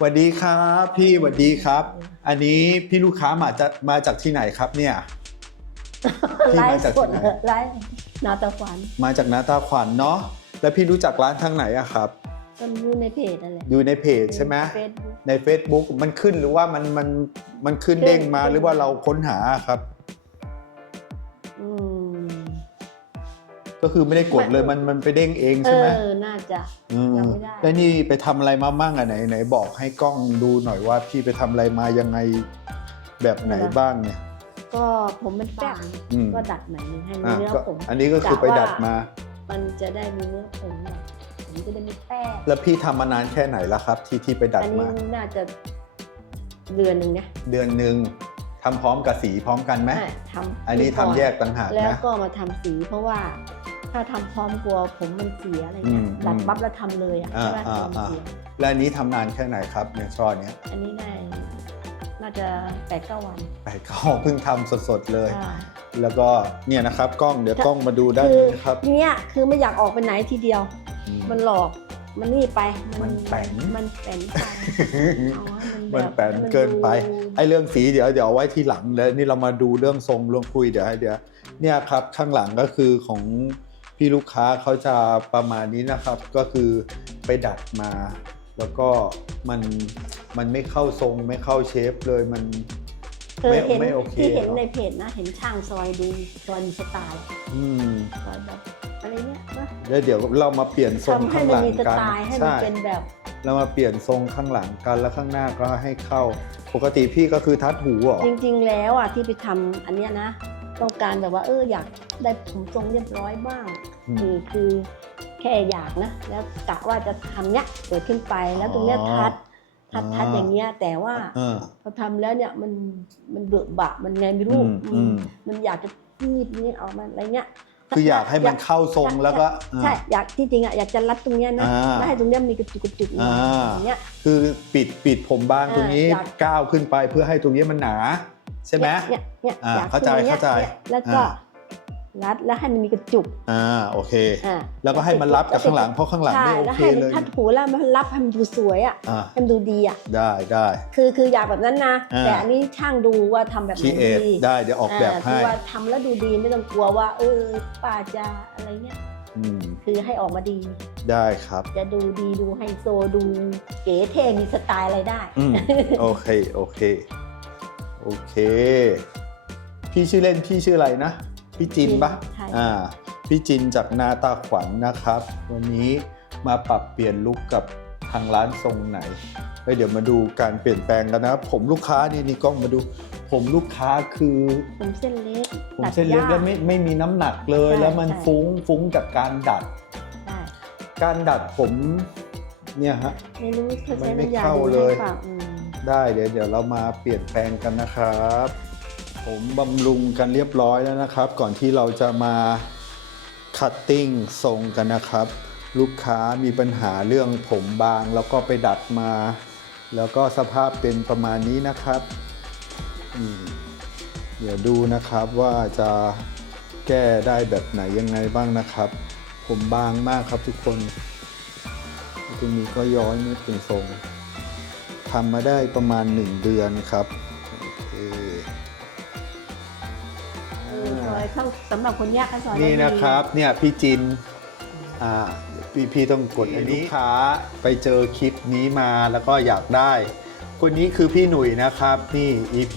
สวัสดีครับพี่สวัสดีครับ อันนี้พี่ลูกค้ามาจากมาจากที่ไหนครับเนี่ยพี่ไลมาฟ์จากสดที่ไหนไลฟ์นาตาขวัญมาจากนาตาขวัญเนาะแล้วพี่รู้จักร้านทางไหนอะครับ ก็อยู่ในเพจนั่นแหละอยู่ในเพจใช่ไหมเฟซบุ๊กใน Facebook มันขึ้นหรือว่ามันมันมันขึ้นขึ้นเด้งมาขึ้นหรือว่าเราค้นหาครับ อืม ก็คือไม่ได้กดเลยมันมันไปเด้งเองเอใช่ไหมอ น่าจะมจำไม่ได้ แล้วนี่ไปทำอะไรมามั่งอะไหนไหนบอกให้กล้องดูหน่อยว่าพี่ไปทำอะไรมายังไงแบบไหนบ้างเนี่ย ก็ผมมันบางอืม ก็ดัดหน่อยนึงให้มีอะเนื้อก็ผม อันนี้ก็คือไปดัดมา มันจะได้มีเนื้อผมหน่อยผมจะได้ไม่แป้งแล้วพี่ทำมานานแค่ไหนแล้วครับ ที่ที่ไปดัดอันนี้มา น่าจะเดือนหนึ่งนะเดือนหนึ่งทำพร้อมกับสีพร้อมกันไหมอะทำอันนี้ทำแยกต่างหากแล้วนะ ก็มาทำสีเพราะว่า ถ้าทำพร้อมกลัวผมมันเสียอะไรเงี้ยอืมดัดอืมปั๊บแล้วทำเลยอะอ่าใช่ไหมอ่าผมอ่าเสียแล้วอันนี้ทำนานแค่ไหนครับเนี่ยช่อเนี้ยอันนี้ได้น่าจะแปดเก้าวันไปก็เพิ่งทำสดๆเลยใช่แล้วก็เนี่ยนะครับกล้องเดี๋ยวกล้องมาดูด้านคือนี้นะครับเนี้ยคือไม่อยากออกไปไหนทีเดียวมมันหลอกมันนี่ไป มันแป๋นมันแป๋นไปเอาให้มันมันแบบแปลนให้มัเกินไปดูไอ้เรื่องสีเดี๋ยวเดี๋ยวเอาไว้ทีหลังแล้วนี่เรามาดูเรื่องทรงเรื่องคุยเดี๋ยวให้เดี๋ยวเนี่ยครับข้างหลังก็คือของ พี่ลูกค้าเขาจะประมาณนี้นะครับ ก็คือไปดัดมา แล้วก็มันมันไม่เข้าทรงไม่เข้าเชฟเลยมันเออไม่เห็นไม่โอเคที่เห็นหรอในเพจนะเห็นช่างซอยดูซอยมีสไตล์อืมซอยแบบอะไรเงี้ยนะแล้วเดี๋ยวเรามาเปลี่ยนทรงทำให้ข้างมัหนลังมีสกันไตล์ให้มันใช่เป็นแบบเรามาเปลี่ยนทรงข้างหลังกันแล้วข้างหน้าก็ให้เข้า ปกติพี่ก็คือทัดหูเหรอจริง ๆ แล้วอะที่ไปทำอันเนี้ยนะ ต้องการแบบว่าเอออยากได้ผมทรงเรียบร้อยบ้างอืมคือคือแค่อยากนะ แล้วกะว่าจะทำเนี้ยเกิดขึ้นไปแล้วตรงเนี้ยอ๋อทัดทัดอ่าทัดอย่างเงี้ยแต่ว่าเออพอทำแล้วเนี่ยมันมันเบื่อบะมันไงไม่รู้อืมอืมอืมมันอยากจะนีบนี่ออกมาอะไรเงี้ยคืออยากให้มันเข้าทรงแล้วก็ใช่อยากที่จริงอะอยากจะรัดตรงเนี้ยนะอ่าแล้วให้ตรงเนี้ยมีกระจุกกระจุกหน่อยอ่าอย่างเงี้ยคือปิดปิดผมบางอ่าตรงนี้อยากก้าวขึ้นไปเพื่อให้ตรงนี้มันหนา ใช่ไหมเนี่ยเนี่ยอ่าอยากเข้าใจขึ้นอย่งงี้ยเข้าใจนี่ยแล้วก็อ่า รัดแล้วให้มันมีกระจุกอ่าโอเค อ่าแล้วก็ให้มันรับกับข้างหลังเพราะข้างหลังใช่ไม่โอแล้วเคให้มันเลยทัดหูแล้วมันรับให้มันดูสวยอะอ่าให้มันดูดีอะได้ได้ คือคืออยากแบบนั้นนะ อ่า แต่อันนี้ช่างดูว่าทำแบบไหคีนเอทดีได้เดี๋ยวออกแบบาให้คือว่าทำแล้วดูดีไม่ต้องกลัวว่า เออป้าจะอะไรเงี้ยอืมคือให้ออกมาดี ได้ครับ จะดูดีดูไฮโซดูเก๋เท่มีสไตล์อะไรได้ อืมโอเค โอเค โอเค พี่ชื่อเล่นพี่ชื่ออะไรนะ พี่จินปะใช่ อ่า พี่จินจากนาตาขวัญนะครับ วันนี้มาปรับเปลี่ยนลุคกับทางร้านทรงไหนเฮ้ยเดี๋ยวมาดูการเปลี่ยนแปลงกันนะครับผมลูกค้านี่นี่กล้องมาดู ผมลูกค้าคือ ผมเส้นเล็กผมตัดเส้นเล็กยา แล้วไม่ไม่มีน้ำหนักเลย ใช่แล้วมันใช่ ฟุ้งฟุ้งจากการดัด ได้ การดัดผมเนี่ยฮะ ไม่รู้เขามันใช้ไม่น้ำยาเข้าหรือเลยไม่เปล่าอืม ได้เดี๋ยวเดี๋ยวเรามาเปลี่ยนแปลงกันนะครับ ผมบำรุงกันเรียบร้อยแล้วนะครับ ก่อนที่เราจะมาคัตติ้งทรงกันนะครับ ลูกค้ามีปัญหาเรื่องผมบาง แล้วก็ไปดัดมา แล้วก็สภาพเป็นประมาณนี้นะครับเดี๋ยวดูนะครับว่าจะแก้ได้แบบไหนยังไงบ้างนะครับ ผมบางมากครับทุกคน ตรงนี้ก็ย้อยไม่เป็นทรง ทำมาได้ประมาณ 1 เดือนครับโอเคเออซอยเข้าสำหรับคนยากก็ซอยได้นี่ดีนะครับเนี่ยพี่จินอ่าพี่พี่ต้องกดอันนี้ลูกค้าไปเจอคลิปนี้มาแล้วก็อยากได้ คนนี้คือพี่หนุ่ยนะครับ นี่ EP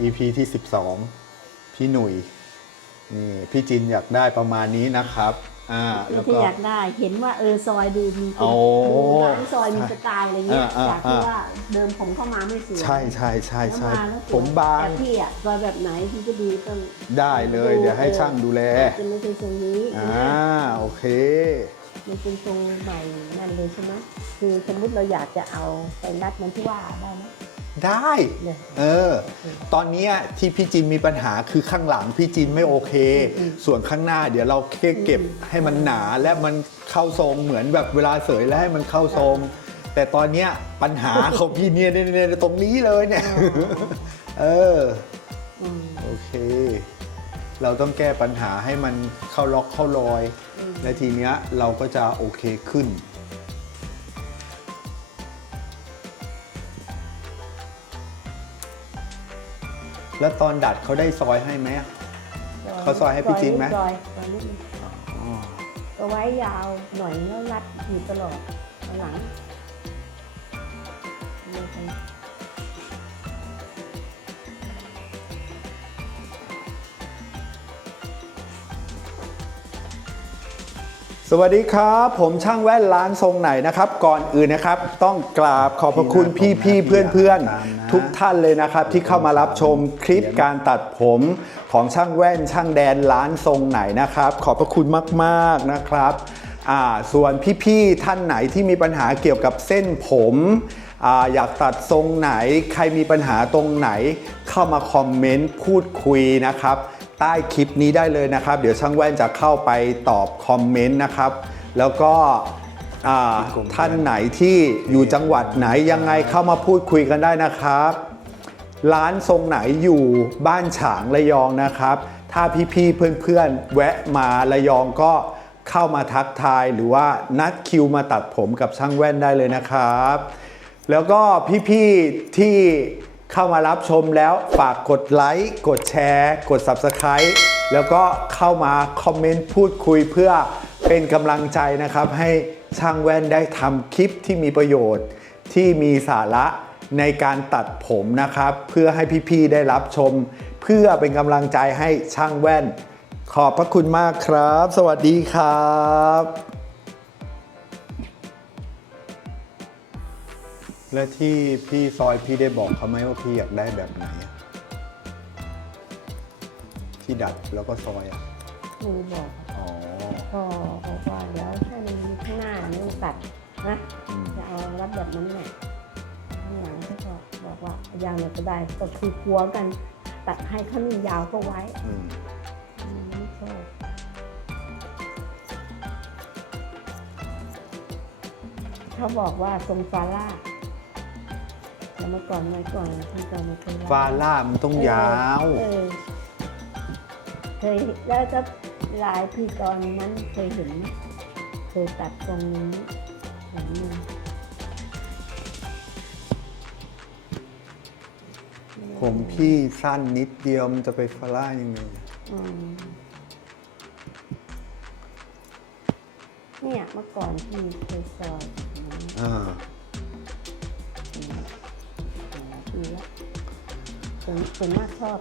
EP ที่ 12 พี่หนุ่ยนี่พี่จินอยากได้ประมาณนี้นะครับ อ่าแล้แล้ววที่ก็อยากได้เห็นว่าเออซอยดูมีโอ้ดูร้านซอยมีสไตล์อะไรเงี้ยอ่าอ่า จากที่อ่าว่าเดิมผมเข้ามาไม่สวยใช่ใช่ใช่แล้วใช่มาแล้วสวยผมบาง แต่พี่อะซอยแบบไหนพี่ก็ดูต้องได้เลย เดี๋ยวให้ช่างดูแล จะไม่เป็นทรงนี้อ่า โอเค มันเป็นทรงใหม่นั่นเลยใช่ไหมคือสมมุติเราอยากจะเอาไปรัดมันที่ว่าได้ไหม ได้เนี่ยเออ ตอนเนี้ยที่พี่จินมีปัญหาคือข้างหลังพี่จินไม่โอเคอืมส่วนข้างหน้าเดี๋ยวเราแค่เก็บอืมให้มันหนาและมันเข้าทรงเหมือนแบบเวลาเสยแล้วให้มันเข้าทรง แต่ตอนเนี้ยปัญหาของพี่เนี่ยเนี่ยเนี่ยตรงนี้เลยเนี่ย เอออืมโอเค เราต้องแก้ปัญหาให้มันเข้าล็อกเข้ารอยอืมและทีเนี้ยเราก็จะโอเคขึ้น แล้วตอนดัดเขาได้ซอยให้ไหมอะเขาซอยให้พี่จีนไหม ซอยซอยนิดนึงอ๋อเอาไว้ยาวหน่อยแล้วรัดอยู่ตลอดข้างหลัง สวัสดีครับ ผมช่างแว่นร้านทรงไหนนะครับ ก่อนอื่นนะครับ ต้องกราบขอบพระคุณพี่ๆเพื่อนๆ ทุกท่านเลยนะครับ ที่เข้ามารับชมคลิปการตัดผมของช่างแว่นช่างแดนร้านทรงไหนนะครับ ขอบพระคุณมากๆนะครับอ่าส่วนพี่ๆท่านไหนที่มีปัญหาเกี่ยวกับเส้นผมอาอยากตัดทรงไหน ใครมีปัญหาตรงไหน เข้ามาคอมเมนต์พูดคุยนะครับ ใต้คลิปนี้ได้เลยนะครับ เดี๋ยวช่างแว่นจะเข้าไปตอบคอมเมนต์นะครับ แล้วก็ท่านไหนที่อยู่จังหวัดไหนยังไงเข้ามาพูดคุยกันได้นะครับ ร้านทรงไหนอยู่บ้านฉางระยองนะครับ ถ้าพี่ๆเพื่อนๆ แวะมาระยองก็เข้ามาทักทายหรือว่านัดคิวมาตัดผมกับช่างแว่นได้เลยนะครับ แล้วก็พี่ๆที่ เข้ามารับชมแล้วฝากกดไลค์กดแชร์ กด Subscribe แล้วก็เข้ามาคอมเมนต์พูดคุยเพื่อเป็นกำลังใจนะครับ ให้ช่างแว่นได้ทำคลิปที่มีประโยชน์ที่มีสาระในการตัดผมนะครับ เพื่อให้พี่ๆได้รับชม เพื่อเป็นกำลังใจให้ช่างแว่น ขอบพระคุณมากครับ สวัสดีครับ และที่พี่ซอยพี่ได้บอกเขาไหมว่าพี่อยากได้แบบไหนอะที่ดัดแล้วก็ซอยอะครูบอกอ๋อก็บอกว่าเดี๋ยวถ้ามันมีข้างหน้านี่มันตัดนะอืมจะเอารัดแบบนั้นเนี่ยข้างหลังก็บอกว่าอยางเนี่ยก็ได้ก็คือกลัวกัน ตัดให้เขานี่ยาวก็ไว้อืมอืมไม่ชอบเขาบอกว่าทรงฟาร่า แต่เมื่อก่อนเมื่อก่อนท่านจำไม่เคยฟาล่ามันต้องยาว เออเคยแล้วก็หลายพี่ตอนนั้นเคยเห็นไหมเคยตัดตรงนี้เห็นไหมผมพี่สั้นนิดเดียวมันจะไปฟาล่ายังไงอืมเนี่ยเมื่อก่อนที่เคยซอยเห็นไหมอ่า ส่วนส่วนมากชอบ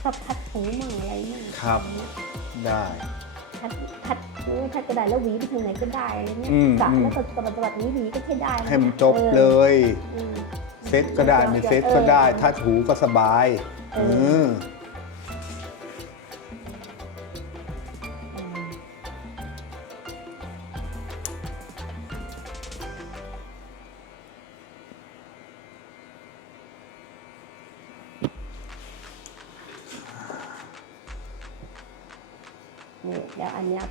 ชอบคัดหูมั่งอะไรมั่งครับ ได้คัดคัดเออคัดก็ได้แล้วหวีไปทางไหนก็ได้อะไรเงี้ยอืมสระอืม แล้วก็สะบัดสะบัดหวีหวีก็ใช้ได้นะให้มันจบออเลยอืมเซ็ตก็ได้ไม่เซ็ตก็ได้ถ้าถูก็สบายเอเออออื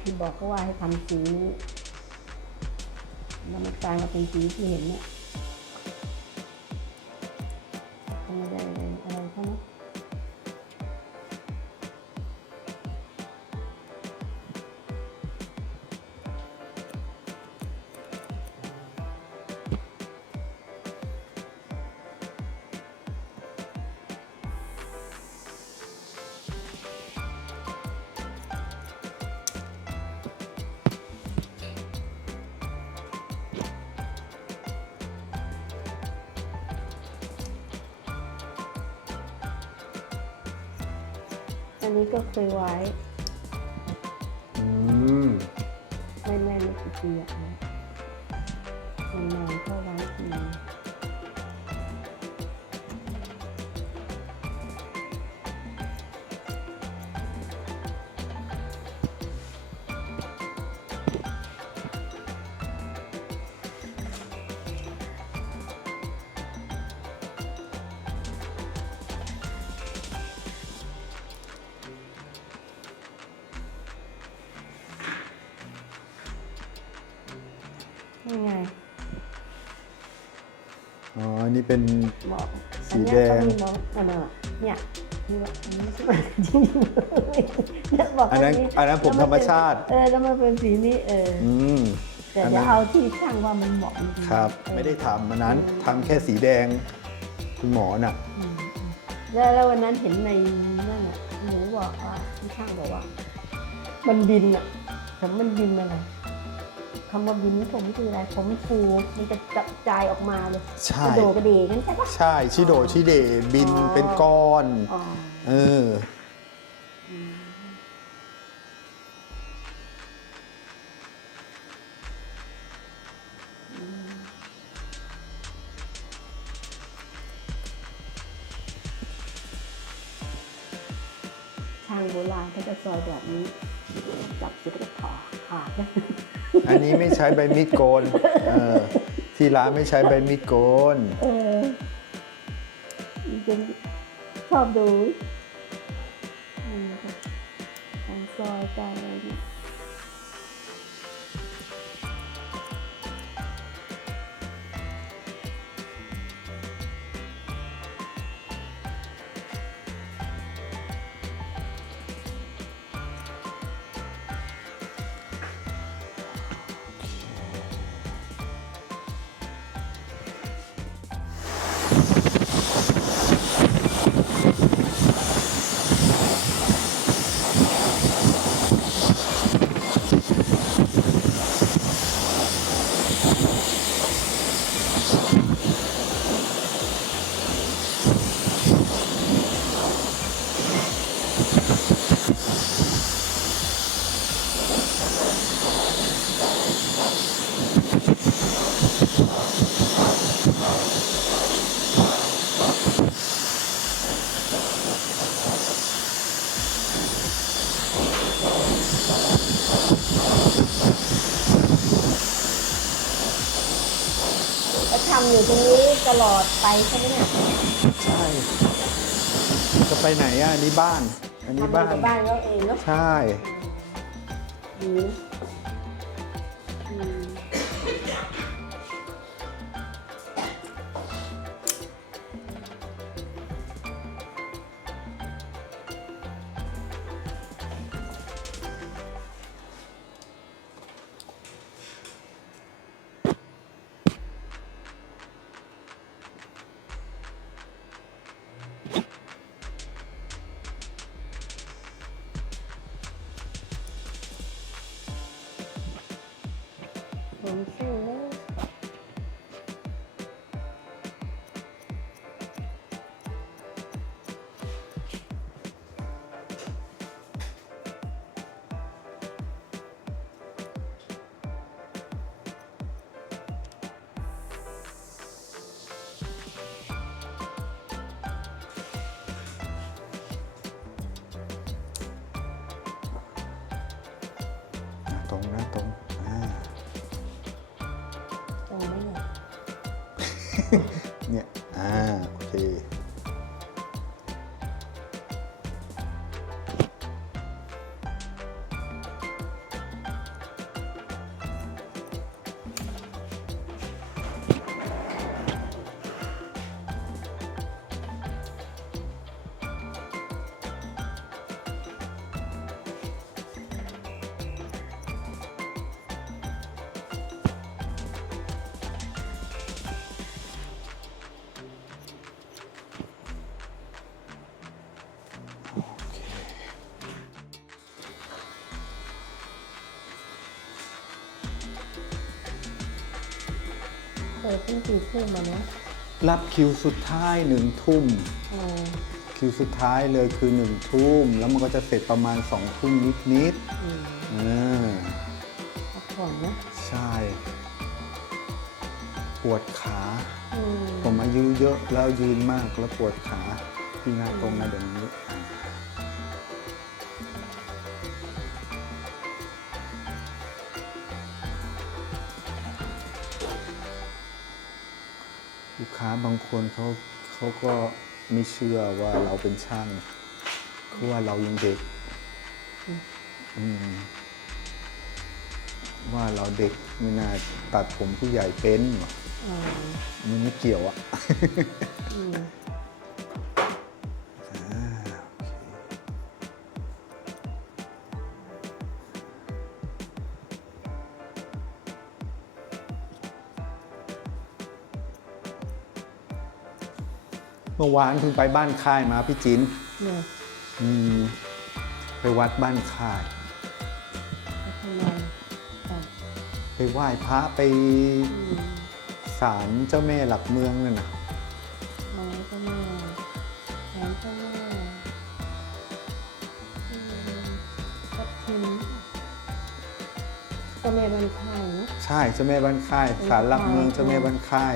ที่บอกเขาว่าให้ทำสีนี้แล้วมันกลายมาเป็นสีที่เห็นเนี่ย อันนี้ก็เคยไว้อืมไม่ไม่ไม่กี่ปีอะนะนานๆเข้าไว้ที นี่ไงอ๋อนี่เป็น บอกสีแดง อันเนี้ยเขามีบอกอันน่ะเนี่ยนี่ว่าอันนี้ใช่ไหมจริงๆเนี่ยบอกอันนั้นว่าอันนั้นผมธรรมชาติ เออแล้วมันเป็นสีนี้เออออืม แต่อันจะนั้นเอาที่ช่างว่ามันเหมาะจริงๆครับ เออไม่ได้ทำมันนั้นทำแค่สีแดง คุณหมอน่ะอืมอืมแล้วแล้ววันนั้นเห็นในนั่นอะหนูบอกว่าที่ช่างบอกว่า มันบินอะแต่มันบินอะไร คำว่าบินนี่ผมคืออะไรผมฟูมันจะจับจายออกมาเลยใช่ กระโดดกระเดกกันใช่ปะ ใช่ชิโดชิเดบินอ๋อ เป็นก้อน อ๋อเออ อืม ใช้ใบมีดโกนเออที่ร้านไม่ใช้ใบมีดโกน เออมันจะชอบดู ลอดไปใช่ไหมเนี่ยใช่ จะไปไหนอะอันนี้บ้าน อันนี้ทำอยู่บ้านกับบ้านเราเองเนาะใช่ ดีอื เนี่ย อ่า โอเค เปิดตั้งกี่ทุ่มมาเนาะรับคิวสุดท้ายหนึ่งทุ่มเออคิวสุดท้ายเลยคือหนึ่งทุ่ม แล้วมันก็จะเสร็จประมาณสองทุ่มนิดอืมๆอ่าพักผ่อนนะใช่ ปวดขา อืมผมอายุเยอะแล้วยืนมากแล้วปวดขาที่หน้าตรงนะเดี๋ยวนี้ ค้าบางคนเขาเขาก็ไม่เชื่อว่าเราเป็นช่างเขาว่าเรายังเด็กอืมว่าเราเด็กไม่น่าตัดผมผู้ใหญ่เป็นหรอกเออมันไม่เกี่ยวอะ มื่อวานเพิ่งไปบ้านค่ายมาพี่จินเนี่ยอืมไปวัดบ้านค่าย ไปทำไมอะไปไหว้พระไปอืมศาลเจ้าแม่หลักเมืองนั่นนะไม้ก็แม่แขนก็แม่อืมก็ทิ้งก็แม่บันไข่เนอะใช่เจ้าแม่บ้านค่ายศาลหลักเมืองเจ้าแม่บ้านค่าย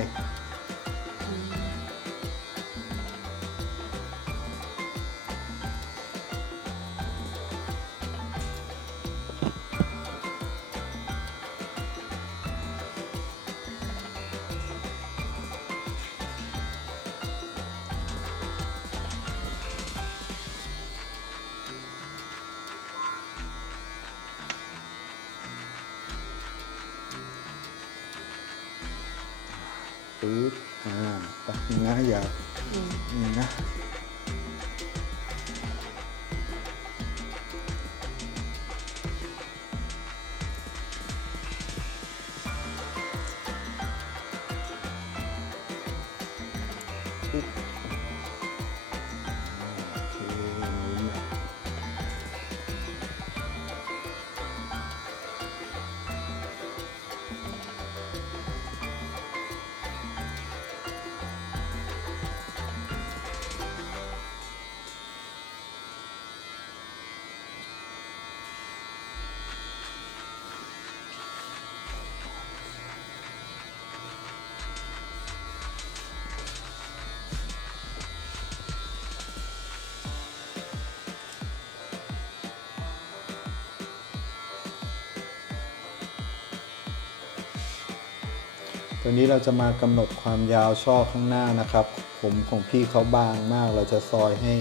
ตัวนี้เราจะมากำหนดความยาวช่อข้างหน้านะครับ ผมของพี่เขาบางมากเราจะซอยให้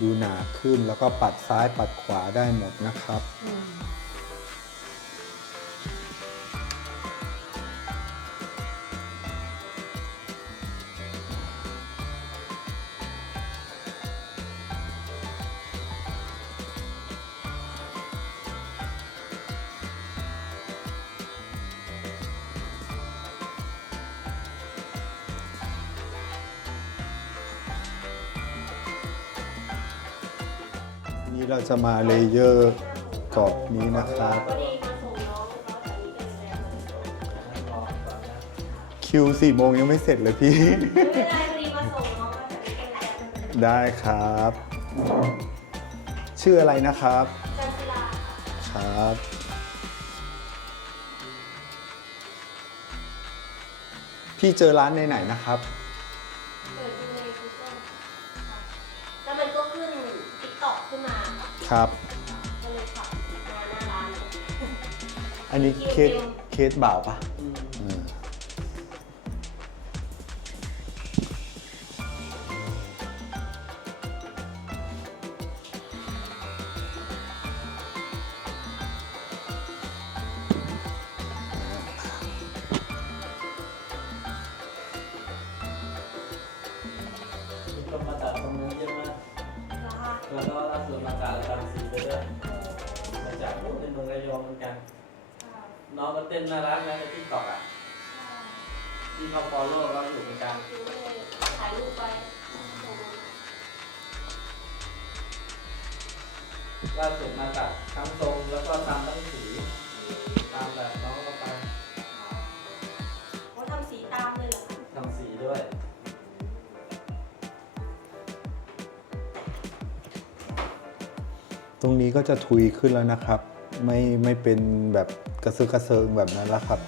ดูหนาขึ้นแล้วก็ปัดซ้ายปัดขวาได้หมดนะครับ เราจะมาเลเยอร์กรอบนี้นะครับ คิวสี่โมงยังไม่เสร็จเลยพี่ ได้ครับ ชื่ออะไรนะครับ ครับ พี่เจอร้านในไหนนะครับ ครับก็เลยขับมาหน้าร้านอันนี้เคสเคสบ่าวปะ เต้นน่ารักนะในทิกตอกอะที่เขาฟอลโล่เราอยู่เหมือนกันถ่ายรูปไปล่าสุดมาตัดทั้งทรงแล้วก็ทำทั้งสีตามแบบน้องก็ไปเขาทำสีตามเลยเหรอคะทำสีด้วยตรงนี้ก็จะทุยขึ้นแล้วนะครับ ไม่ไม่เป็นแบบกระซึกกระเซิงแบบนั้นแล้วครับ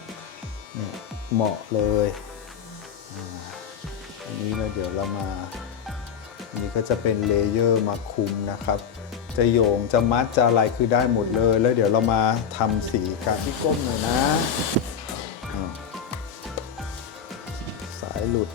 เนี่ยเหมาะเลยอ่าอันนี้เราเดี๋ยวเรามาอันนี้ก็จะเป็นเลเยอร์มาคุมนะครับ จะโยงจะมัดจะอะไรคือได้หมดเลย แล้วเดี๋ยวเรามาทำสีกันที่ก้มหน่อยนะอ้าวสายหลุด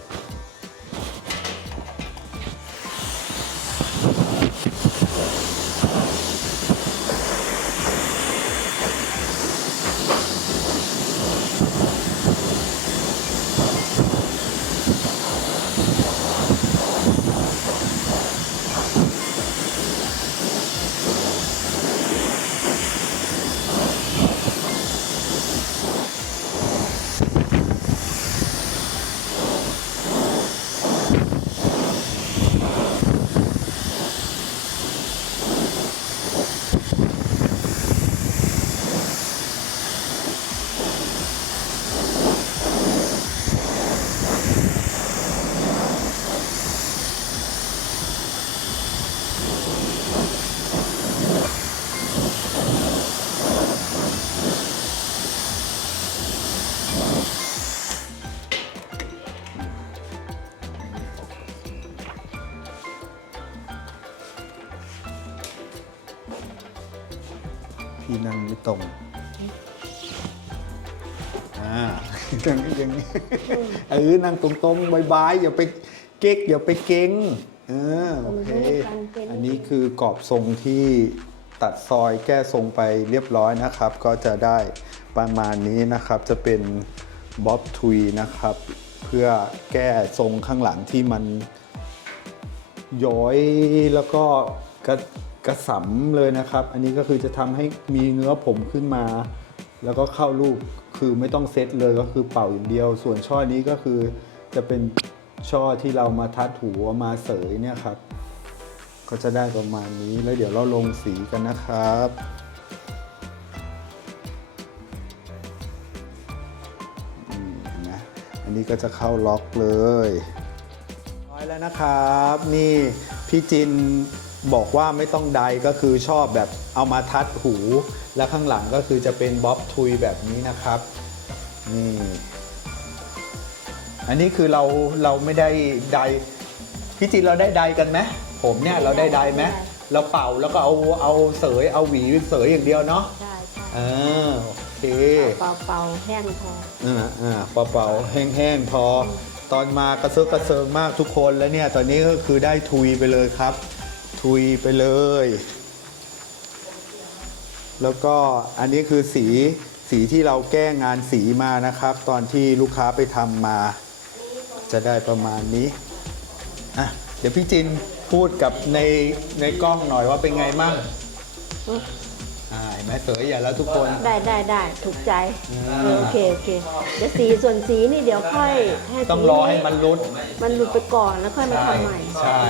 ที่นั่งไม่ตรงอ่าอย่างนี้อย่างนี้เออนั่งตรงๆบายๆอย่าไปเก๊กอย่าไปเก้งเออโอเคอันนี้คือกรอบทรงที่ตัดซอยแก้ทรงไปเรียบร้อยนะครับ ก็จะได้ประมาณนี้นะครับ จะเป็นบ๊อบทุยนะครับ เพื่อแก้ทรงข้างหลังที่มันย้อยแล้วก็กระ กระสำเลยนะครับ อันนี้ก็คือจะทำให้มีเนื้อผมขึ้นมา แล้วก็เข้ารูปคือไม่ต้องเซตเลยก็คือเป่าอย่างเดียว ส่วนช่อนี้ก็คือจะเป็นช่อที่เรามาทัดหูมาเสยเนี่ยครับ ก็จะได้ประมาณนี้แล้วเดี๋ยวเราลงสีกันนะครับนะอันนี้ก็จะเข้าล็อกเลยร้อยแล้วนะครับ นี่พี่จิน บอกว่าไม่ต้องใดก็คือชอบแบบเอามาทัดหู แล้วข้างหลังก็คือจะเป็นบ๊อบทุยแบบนี้นะครับนี่อันนี้คือเราเราไม่ได้ใดพี่จินเราได้ใดกันไหมผมเนี่ยเราได้ใดไหมเราเป่าแล้วก็เอาเอาเสยเอาหวีเสยอย่างเดียวเนาะใช่ใช่อ่าโอเคเป่าเป่าๆแห้งพออ่าอ่าเป่าๆแห้งๆพอ ตอนมากระเซาะกระเซิงมากทุกคนแล้วเนี่ย ตอนนี้ก็คือได้ทุยไปเลยครับ ทุยไปเลย แล้วก็อันนี้คือสีสีที่เราแก้งานสีมานะครับ ตอนที่ลูกค้าไปทำมา จะได้ประมาณนี้อะเดี๋ยวพี่จินพูดกับในในกล้องหน่อยว่าเป็นไงมั่งอืมอ่าเห็นไหมเสยอย่าแล้วทุกคน ได้ได้ได้ถูกใจเออโอเคโอเคเดี๋ยวสีส่วนสีนี่เดี๋ยวค่อยให้สีต้องรอให้มันรุดมันหลุดไปก่อนแล้วค่อยมาทำใหม่ ใช่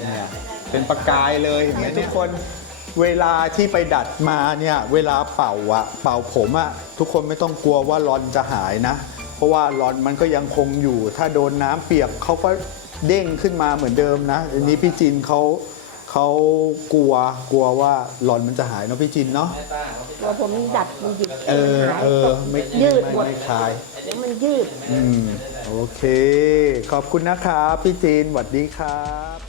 เนี่ย เป็นประกายเลยเห็นไหมทุกคนเวลาที่ไปดัดมาเนี่ยเวลาเป่าอะเป่าผมอะทุกคนไม่ต้องกลัวว่ารอนจะหายนะ เพราะว่ารอนมันก็ยังคงอยู่ ถ้าโดนน้ำเปียกเขาก็เด้งขึ้นมาเหมือนเดิมนะอันนี้พี่จินเขาเขากลัวกลัวว่ารอนมันจะหายเนาะพี่จินเนาะตัวผมดัดมันหยิบเออหายเออไม่ยืดไม่หมดไม่คลายเดี๋ยวมันยืดอืมโอเค ขอบคุณนะครับพี่จีนสวัสดีครับ